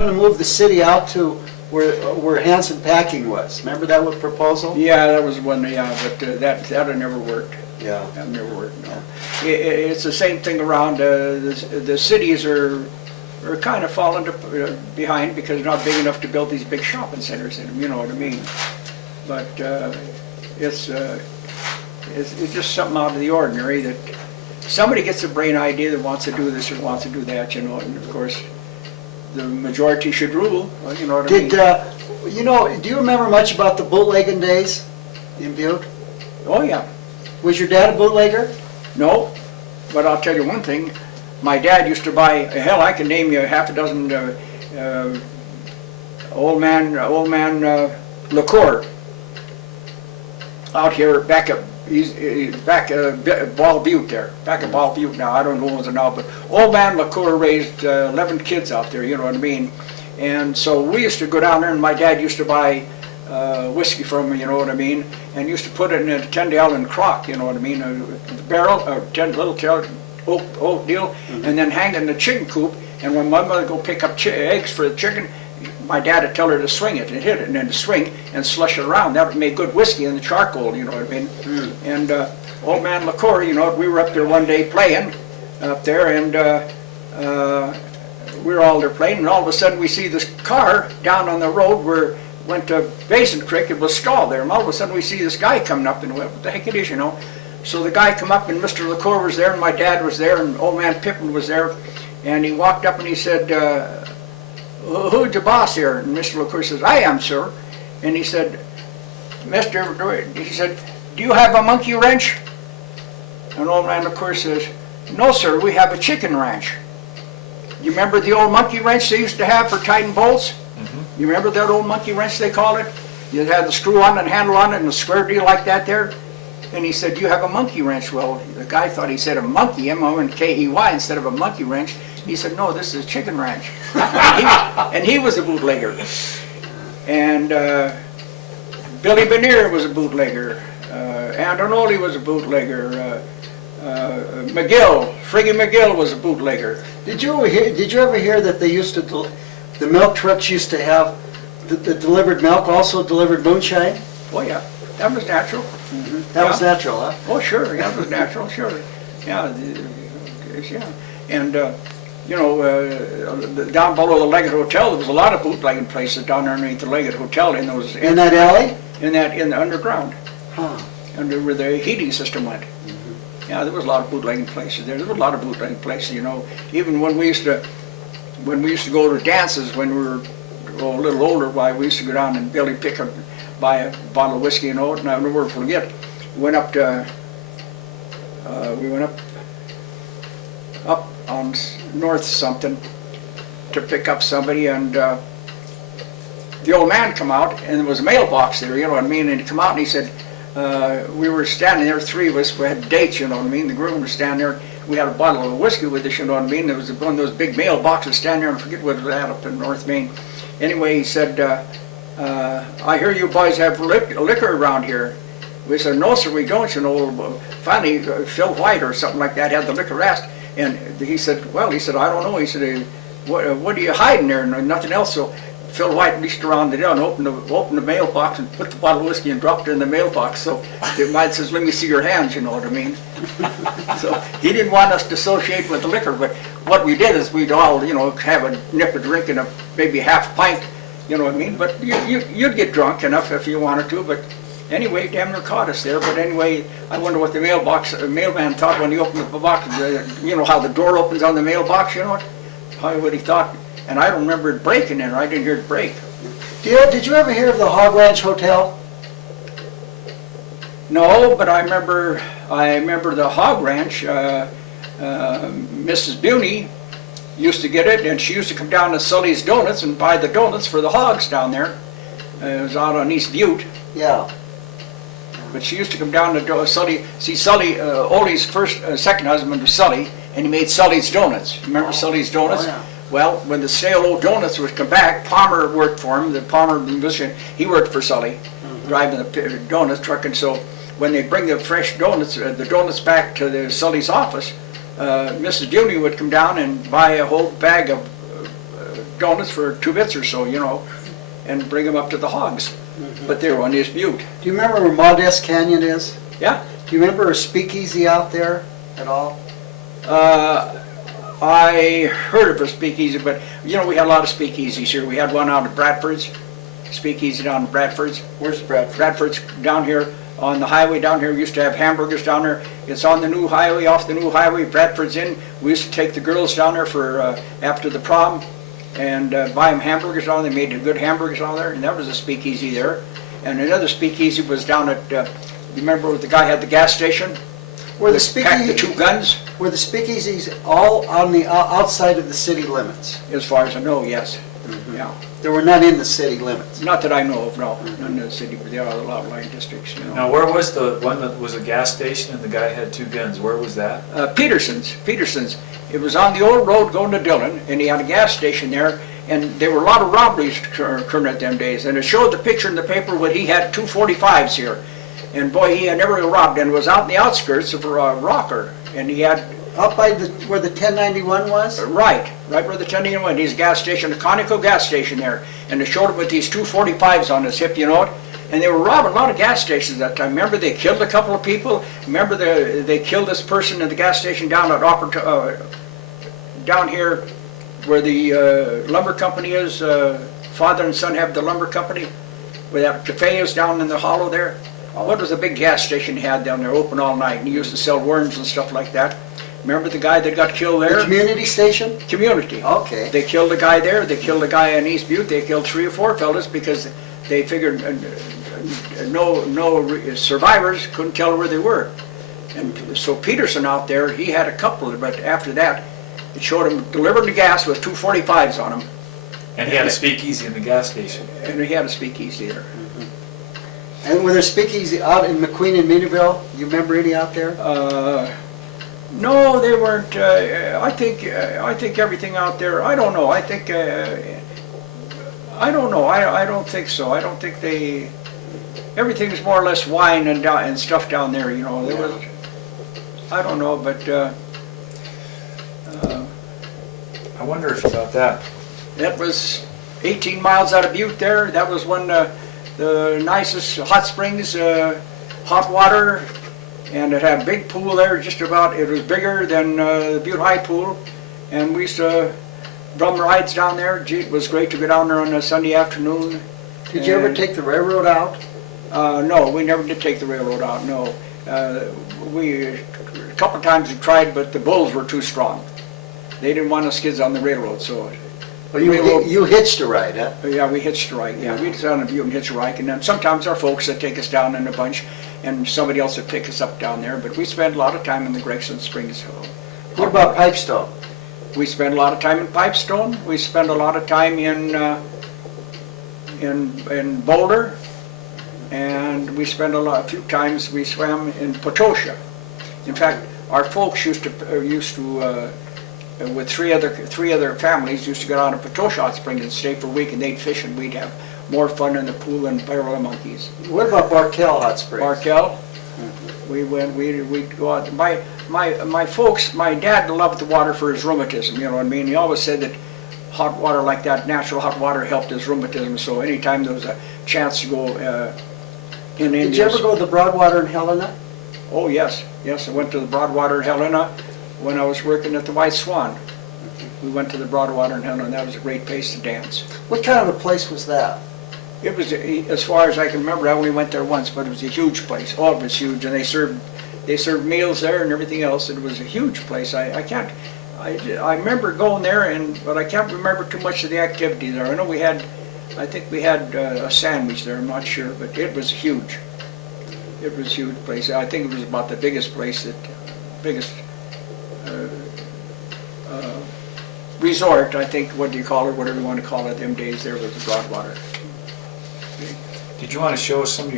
to move the city out to where Hanson Packing was. Remember that was proposal? Yeah, that was one, yeah, but that never worked. Yeah. That never worked, no. It's the same thing around, the cities are kind of falling behind because they're not big enough to build these big shopping centers in them, you know what I mean? But it's just something out of the ordinary that somebody gets a brain idea that wants to do this or wants to do that, you know, and of course, the majority should rule, you know what I mean? You know, do you remember much about the bootlegging days in Butte? Oh, yeah. Was your dad a bootlegger? No, but I'll tell you one thing. My dad used to buy, hell, I can name you half a dozen old man liqueur out here back at Ball Butte there, back at Ball Butte now. I don't know who owns it now, but old man liqueur raised 11 kids out there, you know what I mean? And so we used to go down there, and my dad used to buy whiskey from me, you know what I mean, and used to put it in a 10-gallon crock, you know what I mean, a barrel, a 10 little oak deal, and then hang it in the chicken coop. And when my mother go pick up eggs for the chicken, my dad would tell her to swing it and hit it, and then to swing and slush it around. That would make good whiskey in the charcoal, you know what I mean. And old man liqueur, you know, we were up there one day playing up there, and we were all there playing, and all of a sudden we see this car down on the road where went to Basin Creek. It was stalled there, and all of a sudden we see this guy coming up, and what the heck it is, you know. So the guy come up, and Mr. LaCour was there, and my dad was there, and old man Pippin was there, and he walked up and he said, "Who's the boss here?" And Mr. LaCour says, "I am, sir." And he said, "Do you have a monkey wrench?" And old man LaCour says, "No, sir, we have a chicken wrench." You remember the old monkey wrench they used to have for tightening bolts? You remember that old monkey wrench they called it? You had the screw on and handle on it and a square deal like that there. And he said, "You have a monkey wrench." Well, the guy thought he said a monkey, M-O-N-K-E-Y, instead of a monkey wrench. He said, "No, this is a chicken wrench." and he was a bootlegger. And Billy Benear was a bootlegger. Antonoli was a bootlegger. Friggy McGill was a bootlegger. Did you ever hear that they used to, the milk trucks used to have, the delivered milk also delivered moonshine? Oh yeah, that was natural. That was natural, huh? Oh sure, yeah, that was natural, sure. Yeah, yeah. And you know, down below the Leggett Hotel, there was a lot of bootlegging places down underneath the Leggett Hotel in those. In that alley? In the underground. Huh. Under where the heating system went. Yeah, there was a lot of bootlegging places there. There was a lot of bootlegging places, you know. Even when we used to go to dances when we were a little older, why we used to go down and Billy pick up, buy a bottle of whiskey and oat, and I'll never forget. We went up on North something to pick up somebody, and the old man come out, and there was a mailbox there, you know what I mean, and he come out and he said, we were standing there, three of us, we had dates, you know what I mean, the groom was standing there, we had a bottle of whiskey with us, you know what I mean, there was one of those big mailboxes standing there, and I forget what it was at up in North Main. Anyway, he said, "I hear you boys have liquor around here." We said, "No, sir, we don't." You know, finally, Phil White or something like that had the liquor asked, and he said, "Well," he said, "I don't know." He said, "What are you hiding there?" And nothing else. So Phil White reached around the door and opened the mailbox and put the bottle of whiskey and dropped it in the mailbox. So the man says, "Let me see your hands," you know what I mean? So he didn't want us to associate with the liquor, but what we did is we'd all, you know, have a nip of drink and maybe half a pint, you know what I mean? But you'd get drunk enough if you wanted to, but anyway, damn near caught us there. But anyway, I wonder what the mailman thought when he opened the box. You know how the door opens on the mailbox, you know? Probably what he thought. And I don't remember it breaking in, or I didn't hear it break. Did you ever hear of the Hog Ranch Hotel? No, but I remember the Hog Ranch. Mrs. Buney used to get it, and she used to come down to Sully's Doughnuts and buy the donuts for the hogs down there. It was out on East Butte. Yeah. But she used to come down to Sully. See, Sully, Ole's second husband was Sully, and he made Sully's Donuts. Remember Sully's Donuts? Oh, yeah. Well, when the stale old donuts would come back, Palmer worked for him. The Palmer musician, he worked for Sully, driving the donut truck. And so when they bring the fresh donuts, the donuts back to the Sully's office, Mrs. Buney would come down and buy a whole bag of donuts for 2 bits or so, and bring them up to the hogs. But they were on this butte. Do you remember where Modest Canyon is? Yeah. Do you remember a speakeasy out there at all? I heard of a speakeasy, but we had a lot of speakeasies here. We had one out at Bradford's, speakeasy down at Bradford's. Where's Bradford? Bradford's down here on the highway down here. We used to have hamburgers down there. It's on the new highway, off the new highway. Bradford's in. We used to take the girls down there for after the prom and buy them hamburgers down there. They made good hamburgers down there, and that was a speakeasy there. And another speakeasy was down at, you remember where the guy had the gas station? Were the Packed the 2 speakeasies, guns? were the speakeasies all on the outside of the city limits? As far as I know, yes. Yeah. There were none in the city limits. Not that I know of, no. None in the city, but they are the outlying districts, Now, where was the one that was a gas station and the guy had 2 guns? Where was that? Peterson's. It was on the old road going to Dillon, and he had a gas station there, and there were a lot of robberies occurring at them days. And it showed the picture in the paper when he had 2 45s here. And boy, he had never robbed, and was out in the outskirts of Rocker. And he had... Out by where the 1091 was? Right where the 1091 went. He's a gas station, a Conoco gas station there. And they showed him with these 2 45s on his hip, And they were robbing a lot of gas stations at that time. Remember, they killed a couple of people. Remember, they killed this person in the gas station down at down here where the lumber company is. Father and son have the lumber company. Where that cafe is down in the hollow there. What was the big gas station he had down there, open all night? And he used to sell worms and stuff like that. Remember the guy that got killed there? The community station? Community. Okay. They killed a guy there. They killed a guy in East Butte. They killed 3 or 4 fellas because they figured no survivors couldn't tell where they were. And so Peterson out there, he had a couple, but after that, it showed him delivering the gas with 2 45s on him. And he had a speakeasy in the gas station. And he had a speakeasy there. And were there speakeasy out in McQueen and Meadville? You remember any out there? No, they weren't. I think everything out there. I don't know. I think. I don't know. I don't think so. I don't think they. Everything's more or less wine and stuff down there. There was. I don't know, but. I wonder if about that. That was 18 miles out of Butte there. That was when the nicest hot springs, hot water. And it had a big pool there, just about, it was bigger than the Butte High pool. And we used to drum rides down there. Gee, it was great to go down there on a Sunday afternoon. Did you ever take the railroad out? No, we never did take the railroad out, no. A couple times we tried, but the bulls were too strong. They didn't want us kids on the railroad, so. Well, you hitched a ride, huh? Yeah, we hitched a ride, yeah. We'd sit on the Butte and hitch a ride, and then sometimes our folks would take us down in a bunch, and somebody else would take us up down there, but we spent a lot of time in the Gregson Springs. What about Pipestone? We spent a lot of time in Pipestone. We spent a lot of time in Boulder, and we spent a few times we swam in Potosha. In fact, our folks used to with three other families used to go down to Potosha Hot Springs and stay for a week, and they'd fish, and we'd have more fun in the pool than barrel of monkeys. What about Barkel Hot Springs? Barkel, we'd go out. My folks, my dad loved the water for his rheumatism. You know what I mean? He always said that hot water like that, natural hot water, helped his rheumatism. So anytime there was a chance to go in India. Did you ever go to the Broadwater in Helena? Oh yes, I went to the Broadwater in Helena when I was working at the White Swan. We went to the Broadwater in Helena, and that was a great place to dance. What kind of a place was that? It was, as far as I can remember, I only went there once, but it was a huge place. Oh, it was huge, and they served meals there and everything else. It was a huge place. I remember going there, but I can't remember too much of the activity there. I know I think we had a sandwich there. I'm not sure, but it was huge. It was a huge place. I think it was about the biggest place resort, I think, what do you call it, whatever you want to call it, them days there was the Broadwater. Did you want to show us some of your